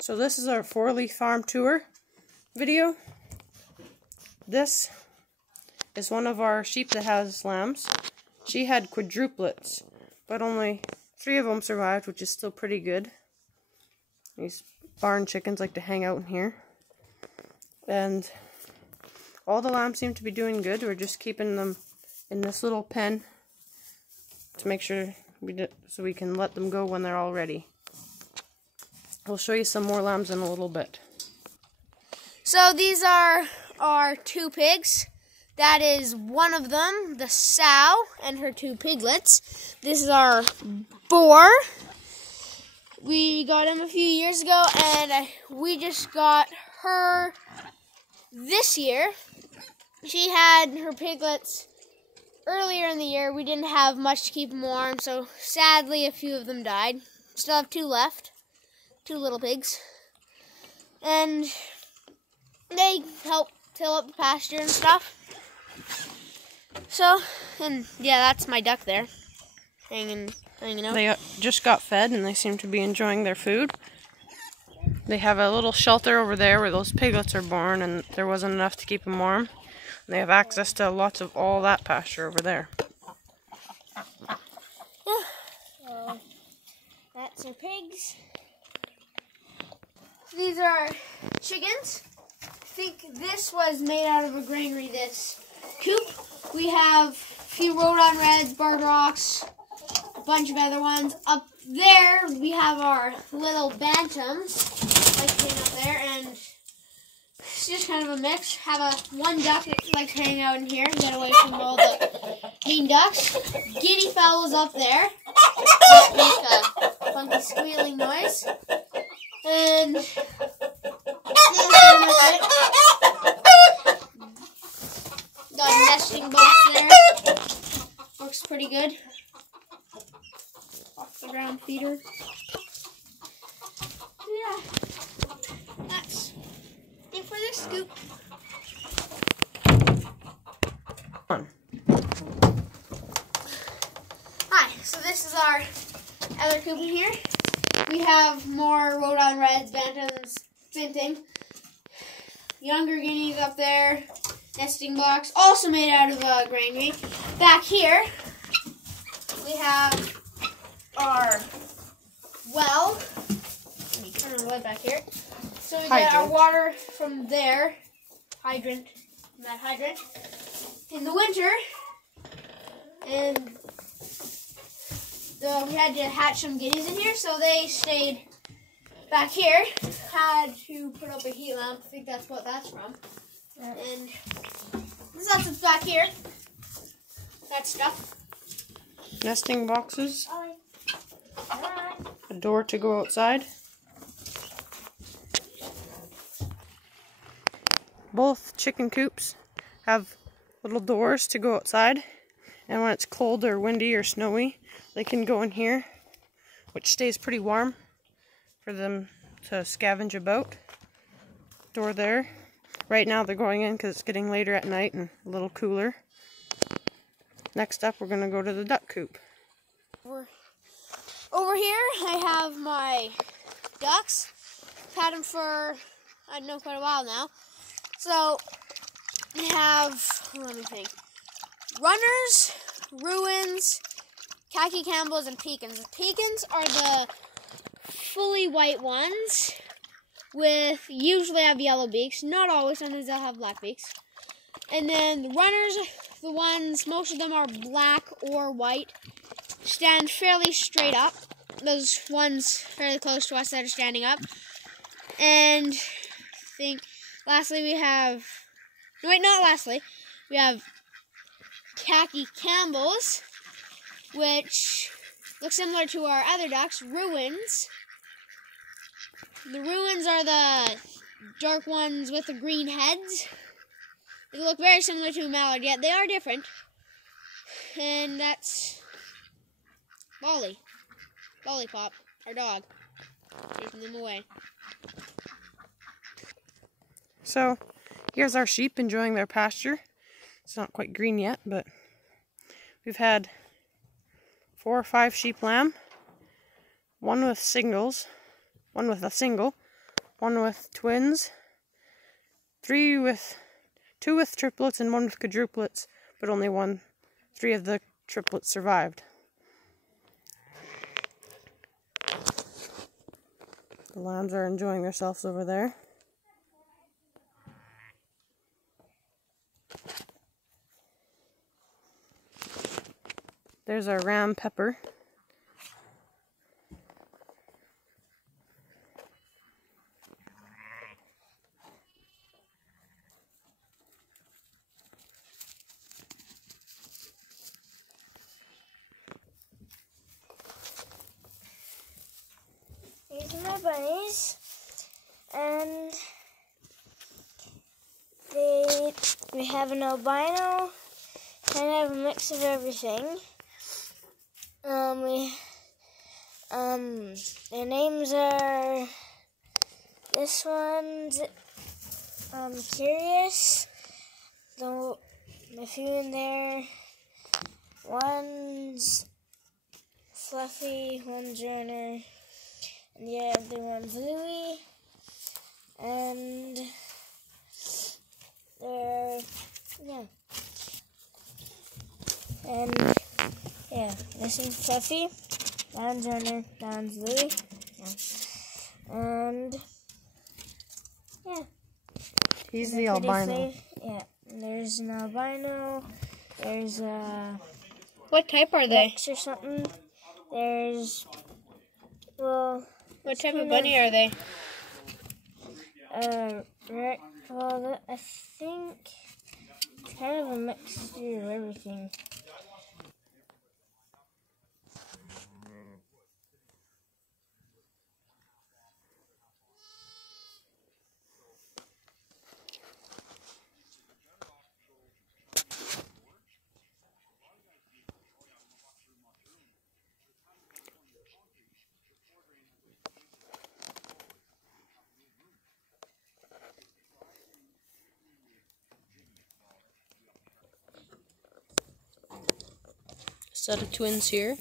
So this is our 4-leaf farm tour video. This is one of our sheep that has lambs. She had quadruplets, but only 3 of them survived, which is still pretty good. These barn chickens like to hang out in here. And all the lambs seem to be doing good. We're just keeping them in this little pen to make sure so we can let them go when they're all ready. We'll show you some more lambs in a little bit. So these are our 2 pigs. That is one of them, the sow, and her 2 piglets. This is our boar. We got him a few years ago, and we just got her this year. She had her piglets earlier in the year. We didn't have much to keep them warm, so sadly a few of them died. Still have 2 left. 2 little pigs. And they help till up the pasture and stuff. So, and yeah, that's my duck there, hanging out. They just got fed and they seem to be enjoying their food. They have a little shelter over there where those piglets are born, and there wasn't enough to keep them warm. And they have access to lots of all that pasture over there. Yeah, so that's our pigs. These are chickens. I think this was made out of a granary, this coop. We have a few Rhode Reds, Barred Rocks, a bunch of other ones. Up there, we have our little bantams, like hang up there, and it's just kind of a mix. Have one duck that likes to hang out in here and get away from all the mean ducks. Giddy fellows up there that make a funky squealing noise. And got a nesting box there. Works pretty good. Off the ground feeder. Yeah. That's it for this scoop. Hi, so this is our other coop in here. We have more Rhode Reds, bantams, same thing. Younger guineas up there. Nesting box, also made out of a granary. Back here, we have our well. Let me turn the light back here. So we get our water from there. Hydrant. From that hydrant. In the winter. And we had to hatch some guineas in here, so they stayed back here. Had to put up a heat lamp. I think that's what that's from. And that's what's back here. That stuff. Nesting boxes. A door to go outside. Both chicken coops have little doors to go outside. And when it's cold or windy or snowy, they can go in here, which stays pretty warm for them to scavenge about. Door there. Right now they're going in because it's getting later at night and a little cooler. Next up, we're going to go to the duck coop. Over here, I have my ducks. I've had them for, I don't know, quite a while now. So, we have, let me think, runners, Ruins, khaki Campbells, and pecans. The pecans are the fully white ones. With usually have yellow beaks, not always, sometimes they'll have black beaks. And then the runners, the ones, most of them are black or white, stand fairly straight up. Those ones fairly close to us that are standing up. And I think lastly we have, no wait, not lastly, we have khaki Campbells, which look similar to our other ducks, Ruins. The Ruins are the dark ones with the green heads. They look very similar to a mallard, yet they are different. And that's Lollipop, our dog. Taking them away. So, here's our sheep enjoying their pasture. It's not quite green yet, but we've had 4 or 5 sheep lamb. One with a single, one with twins, two with triplets, and one with quadruplets, but only 3 of the triplets survived. The lambs are enjoying themselves over there. There's our ram Pepper. These are my bunnies, and we have an albino, kind of have a mix of everything. Their names are, this one's Curious, a few in there, one's Fluffy, one's Runner, and the other one's Louie, and this is Fluffy, that one's Runner, that one's Louie, and He's the albino. And there's an albino, there's a... What type are they? Rex or something, there's, well... What type of bunny are they? I think it's kind of a mixture of everything. Set of twins here.